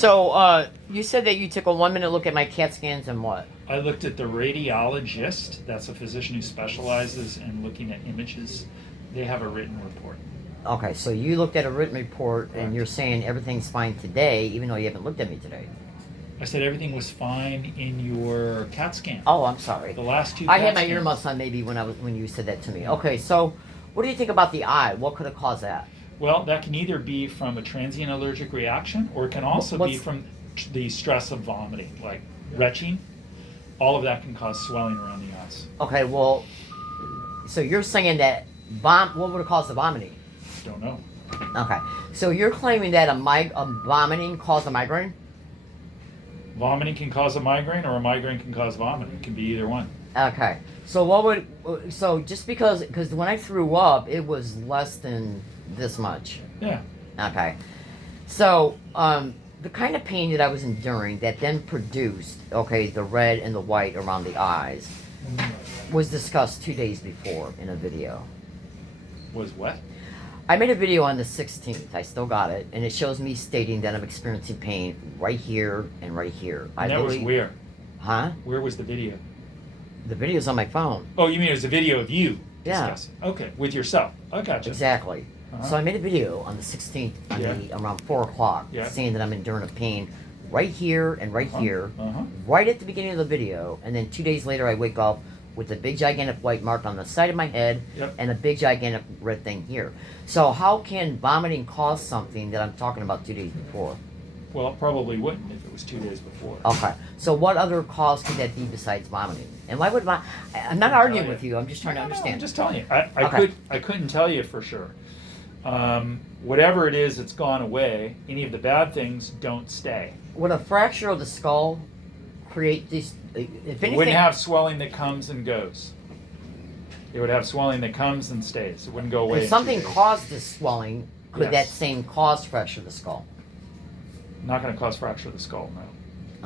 So, you said that you took a 1 minute look at my CAT scans and what? I looked at the radiologist. That's a physician who specializes in looking at images. They have a written report. Okay, so you looked at a written report Correct. and you're saying everything's fine today, even though you haven't looked at me today. I said everything was fine in your CAT scan. Oh, I'm sorry. The last two. I had CAT my scans. earmuffs on maybe when you said that to me. Okay, so what do you think about the eye? What could have caused that? Well, that can either be from a transient allergic reaction, or it can also be What's- from the stress of vomiting, like retching. All of that can cause swelling around the eyes. Okay, well, so you're saying that what would have caused the vomiting? Don't know. Okay, so you're claiming that a vomiting caused a migraine? Vomiting can cause a migraine, or a migraine can cause vomiting. It can be either one. Okay, so so just because when I threw up, it was less than this much. Yeah. Okay, so the kind of pain that I was enduring that then produced, okay, the red and the white around the eyes was discussed 2 days before in a video. Was what? I made a video on the 16th. I still got it, and it shows me stating that I'm experiencing pain right here and right here. And that was where? Huh? Where was the video? The video's on my phone. Oh, you mean it was a video of you Yeah. discussing? Okay, with yourself. I gotcha. Exactly. Uh-huh. So I made a video on the 16th around 4 o'clock Yeah. saying that I'm enduring a pain right here and right here, Uh-huh. right at the beginning of the video, and then 2 days later I wake up with a big gigantic white mark on the side of my head Yep. and a big gigantic red thing here. So how can vomiting cause something that I'm talking about 2 days before? Well, it probably wouldn't if it was 2 days before. Okay. So what other cause could that be besides vomiting? And why would I'm not Couldn't arguing tell with you. I'm just trying to No, understand. I'm just telling you. Okay. I couldn't tell you for sure. Whatever it is, it's gone away. Any of the bad things don't stay. Would a fracture of the skull create these? If It anything, wouldn't have swelling that comes and goes. It would have swelling that comes and stays. It wouldn't go away. if in 2 something days. caused this swelling, could that Yes. same cause fracture the skull? Not going to cause fracture of the skull, no.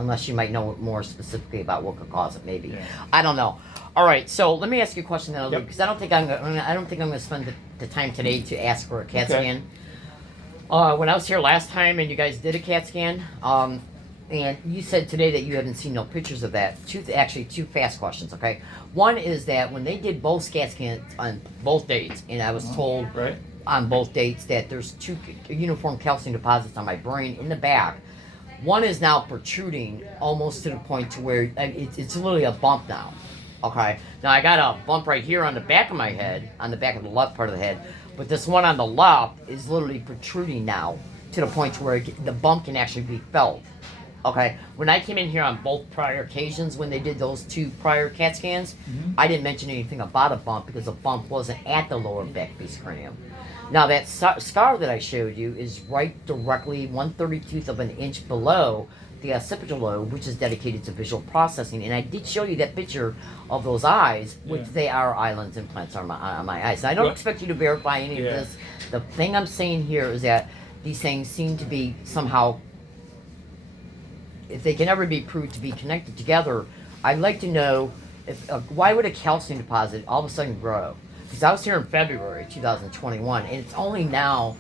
Unless you might know more specifically about what could cause it, maybe. Yeah. I don't know. All right, so let me ask you a question then, Yep. because I don't think I'm going to spend the time today to ask for a CAT Okay. scan. When I was here last time and you guys did a CAT scan, and you said today that you haven't seen no pictures of that. Two fast questions, okay? One is that when they did both CAT scans on both dates, and I was told Right? on both dates that there's two uniform calcium deposits on my brain in the back. One is now protruding almost to the point to where it's literally a bump now. Okay, now I got a bump right here on the back of my head, on the back of the left part of the head, but this one on the left is literally protruding now to the point to where the bump can actually be felt. Okay, when I came in here on both prior occasions when they did those two prior CAT scans, I didn't mention anything about a bump because the bump wasn't at the lower back piece cranium. Now that scar that I showed you is right directly 1/32th of an inch below the occipital lobe, which is dedicated to visual processing. And I did show you that picture of those eyes, which Yeah. they are islands implants on my eyes. And I don't Well- expect you to verify any of Yeah. this. The thing I'm saying here is that these things seem to be somehow, if they can ever be proved to be connected together, I'd like to know if why would a calcium deposit all of a sudden grow? Because I was here in February 2021, and it's only now,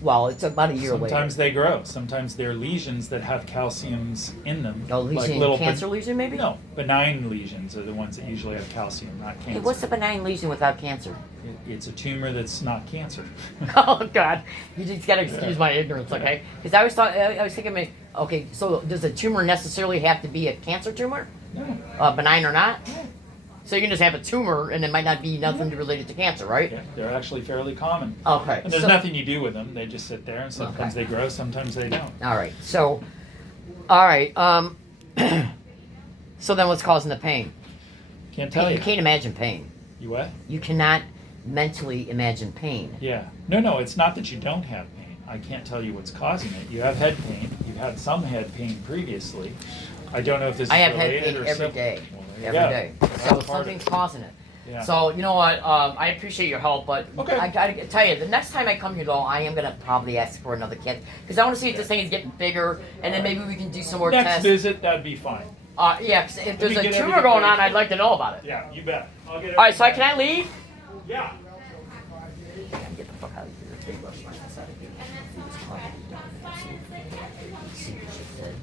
well, it's about a year Sometimes later. they grow. Sometimes they're lesions that have calciums in them. A like lesion, little cancer lesion maybe? No, benign lesions are the ones that usually have calcium, not cancer. Hey, what's a benign lesion without cancer? It's a tumor that's not cancer. Oh God, you just gotta excuse my ignorance, okay? Because I was thinking, okay, so does a tumor necessarily have to be a cancer tumor, No. benign or not? No. So you can just have a tumor and it might not be nothing related to cancer, right? Yeah, they're actually fairly common. Okay. And there's so- nothing you do with them. They just sit there, and sometimes Okay. they grow, sometimes they don't. All right. So, all right. So then, what's causing the pain? Can't tell Pain, you. you can't imagine pain. You what? You cannot mentally imagine pain. Yeah. No, it's not that you don't have pain. I can't tell you what's causing it. You have head pain. You've had some head pain previously. I don't know if this I is have head related pain or every simple. day. Well, there you Every go. day. That's So part of something's it. causing it. Yeah. So you know what? I appreciate your help, but Okay. I gotta tell you, the next time I come here, though, I am gonna probably ask for another kit because I want to see if this thing is getting bigger, and then maybe we can do some more Next tests. visit, that'd be fine. Yeah, 'cause if there's me a get tumor everything going ready on, for I'd you. like to know about it. Yeah, you bet. I'll get it. All right, so can I leave? Yeah. Get the fuck out of here. Let's see what she said.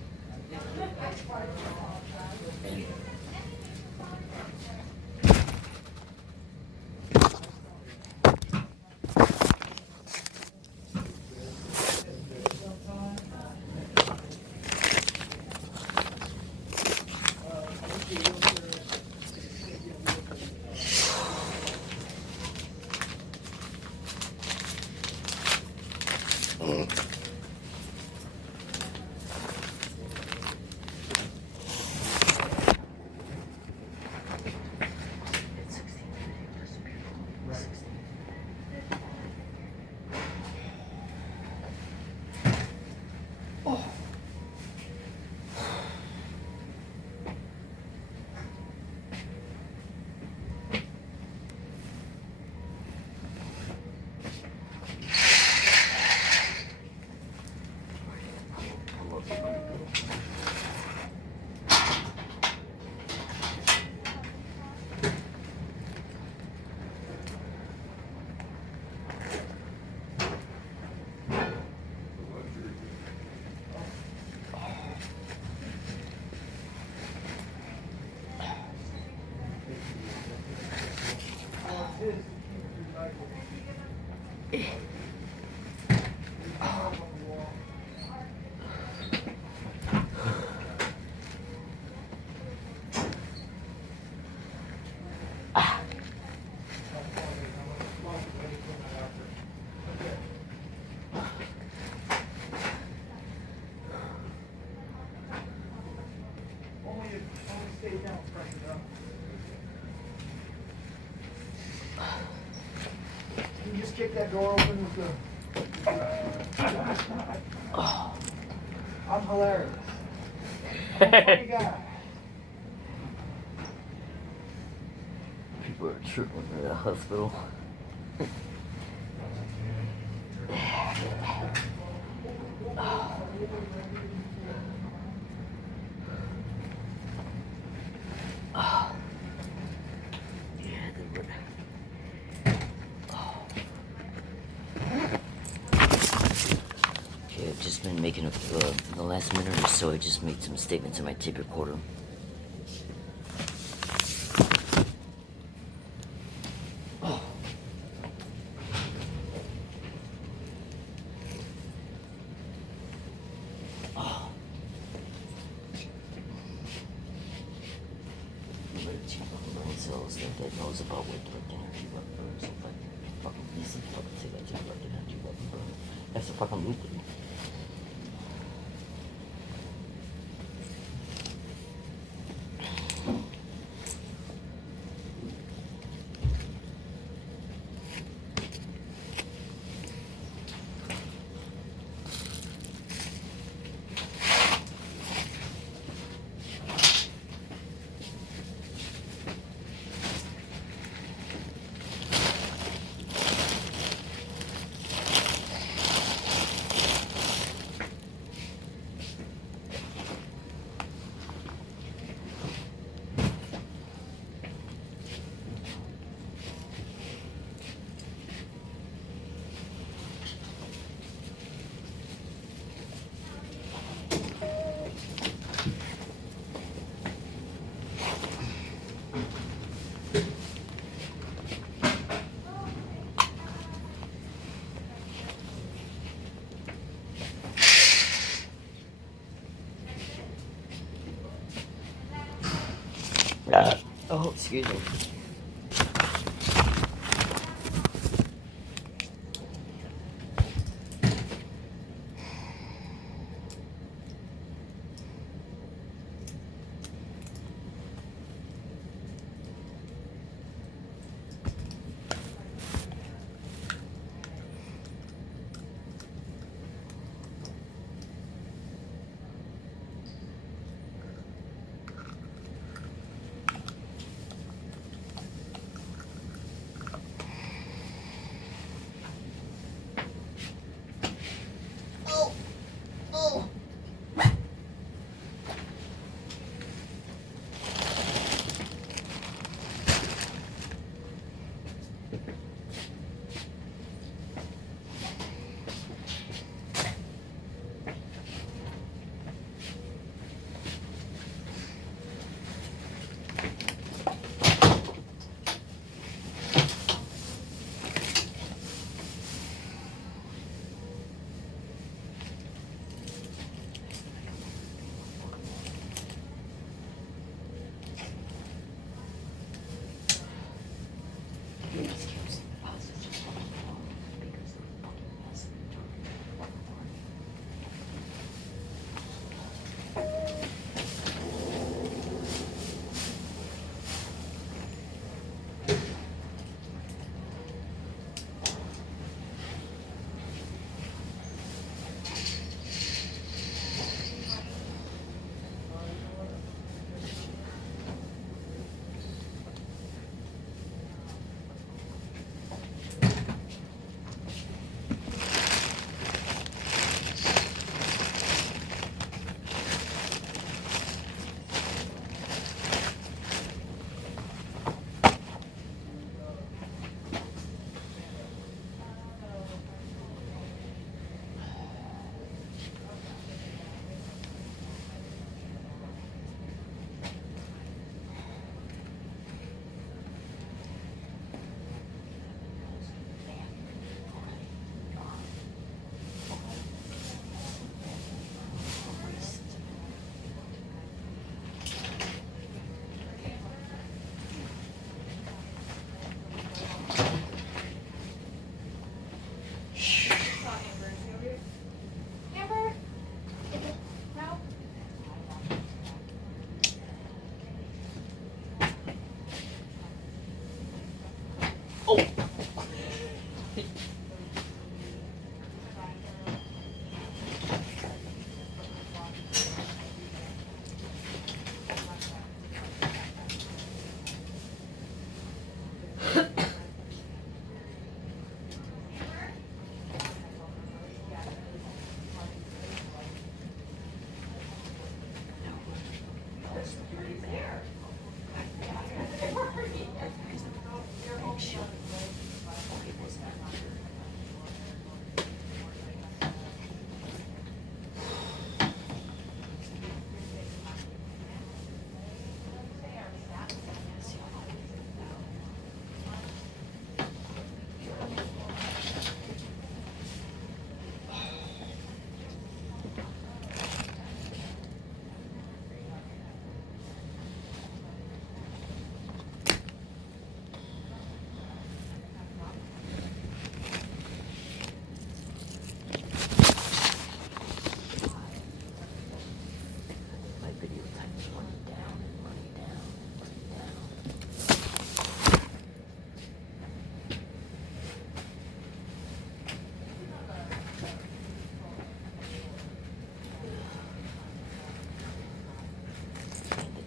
Can you just kick that door open with the... I'm hilarious. I'm a funny guy. People are tripping in the hospital. Yeah, they were. Okay, I've just been making the last minute or so, I just made some statements in my tape recorder. Cells that knows about what direct energy weapon burns. So fucking easy fucking say that direct energy weapon burn. That's a fucking loop. Oh, excuse me.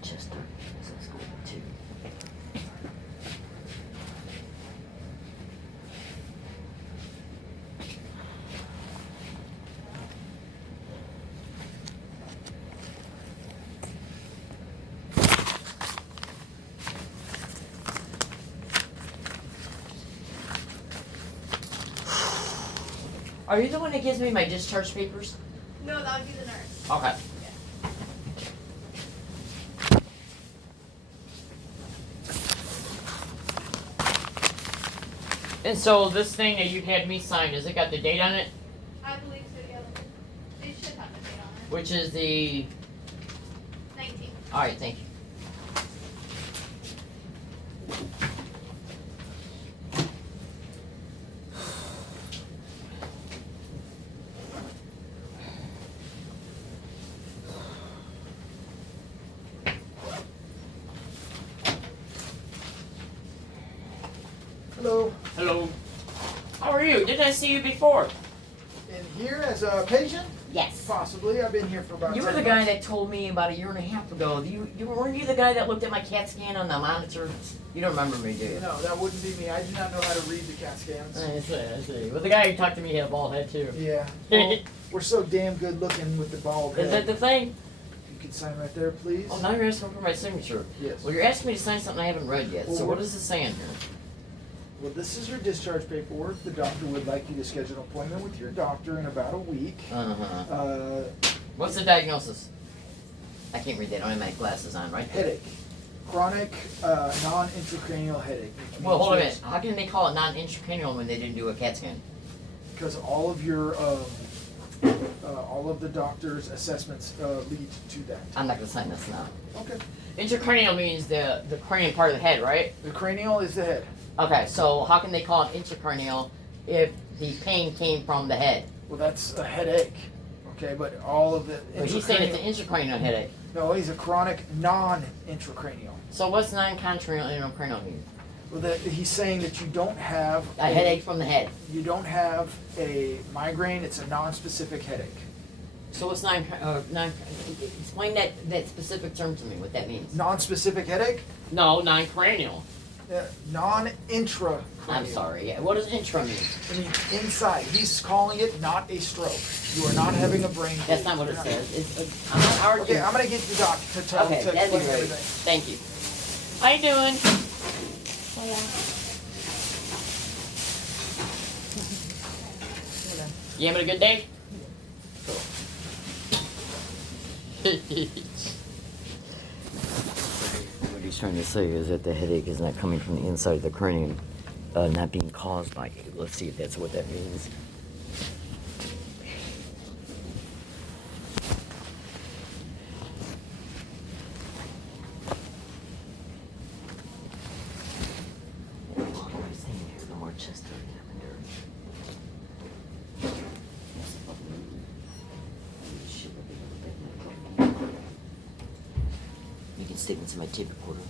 Chester. So let's go with 2. Are you the one that gives me my discharge papers? No, that would be the nurse. Okay. And so this thing that you had me sign, has it got the date on it? I believe so, yeah. They should have the date on Which is the... it. 19. Alright, thank you. Hello. Hello. How are you? Didn't I see you before? In here as a patient? Yes. Possibly. I've been here for about You were 10 the guy months. that told me about a year and a half ago. Weren't you the guy that looked at my CAT scan on the monitor? You don't remember me, do you? No, that wouldn't be me. I do not know how to read the CAT scans. I see. Well, the guy who talked to me had a bald head too. Yeah. Well, we're so damn good looking with the bald head. Is that the thing? You can sign right there, please. Oh, now you're asking for my signature. Yes. Well, you're asking me to sign something I haven't read yet. Well, So what we're- is it saying here? Well, this is your discharge paperwork. The doctor would like you to schedule an appointment with your doctor in about a week. Uh-huh. What's the diagnosis? I can't read that. I don't have my glasses on, right? there. Headache. Chronic non-intracranial headache. which Well, hold on a means minute. How can they call it non-intracranial when they didn't do a CAT scan? Because all of your, all of the doctor's assessments lead to that. I'm not gonna sign this now. Okay. Intracranial means the cranial part of the head, right? The cranial is the head. Okay, so how can they call it intracranial if the pain came from the head? Well, that's a headache. Okay, but all of the But he's saying it's intracranial. an intracranial headache. No, he's a chronic non-intracranial. So what's non-contractile intracranial mean? Well, he's saying that you don't have A headache from the head. You don't have a migraine. It's a non-specific headache. So what's explain that specific term to me, what that means. Non-specific headache. No, non-cranial. Non-intracranial. I'm sorry, yeah. What does intra mean? It means inside. He's calling it not a stroke. You are not having a brain. That's bleed. not what it You're says. It's, I'm not arguing. Okay, I'm gonna get the doctor to tell Okay, to that'd be explain great. everything. Thank you. How you doing? You having a good day? What he's trying to say is that the headache is not coming from the inside of the cranium, not being caused by it. Let's see if that's what that means. What am I saying here? No more Chester Lavender. Making statements in my tape recorder.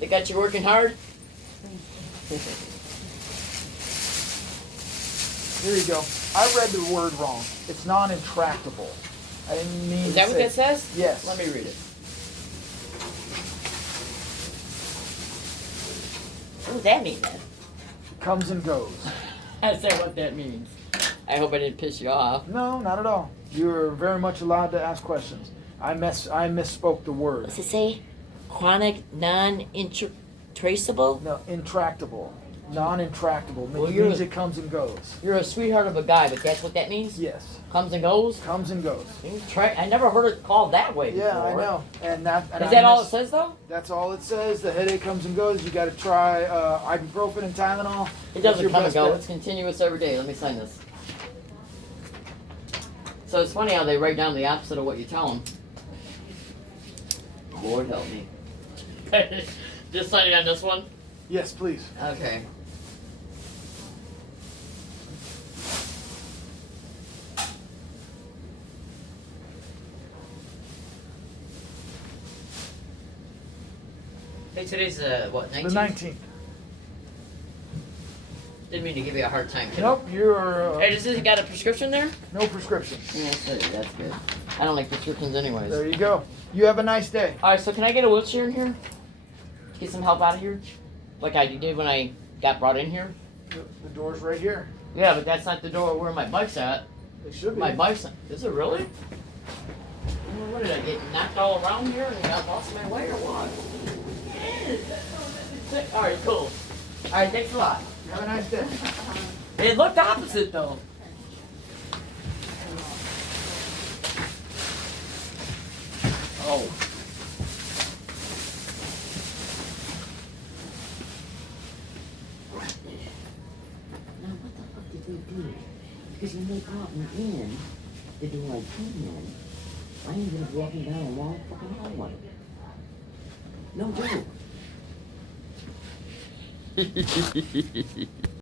They got you working hard? Here you go. I read the word wrong. It's non-intractable. I didn't mean. Is that to what say- that says? Yes. Let me read it. What does that mean then? It comes and goes. That's not what that means. I hope I didn't piss you off. No, not at all. You're very much allowed to ask questions. I misspoke the word. What's it say? Chronic non-intraceable? No, intractable. Non-intractable Well, means it comes and goes. You're a sweetheart of a guy, but that's what that means? Yes, Comes and goes? comes and goes. I never heard it called that way before. Yeah, I know. And that. And Is I that all it miss- says though? That's all it says. The headache comes and goes. You got to try ibuprofen and Tylenol. It That's doesn't your come and best go. bet. It's continuous every day. Let me sign this. So it's funny how they write down the opposite of what you tell them. Lord help me. Just signing on this one? Yes, please. Okay. today's what, 19th? The 19th. Didn't mean to give you a hard time. kid. Nope, you're Hey, does this got a prescription there? no prescription. Yeah, that's good. I don't like prescriptions anyways. There you go. You have a nice day. Alright, so can I get a wheelchair in here? Get some help out of here? Like I did when I got brought in here? The door's right here. Yeah, but that's not the door where my bike's at. It should be. My bike's not. Is it really? What did I get knocked all around here and got lost my way or what? Alright, cool. Alright, thanks a lot. Have a nice day. It looked opposite though. Oh. Now what the fuck did they do? Because when they brought me in, the door I came in, I ended up walking down a long fucking hallway. No joke.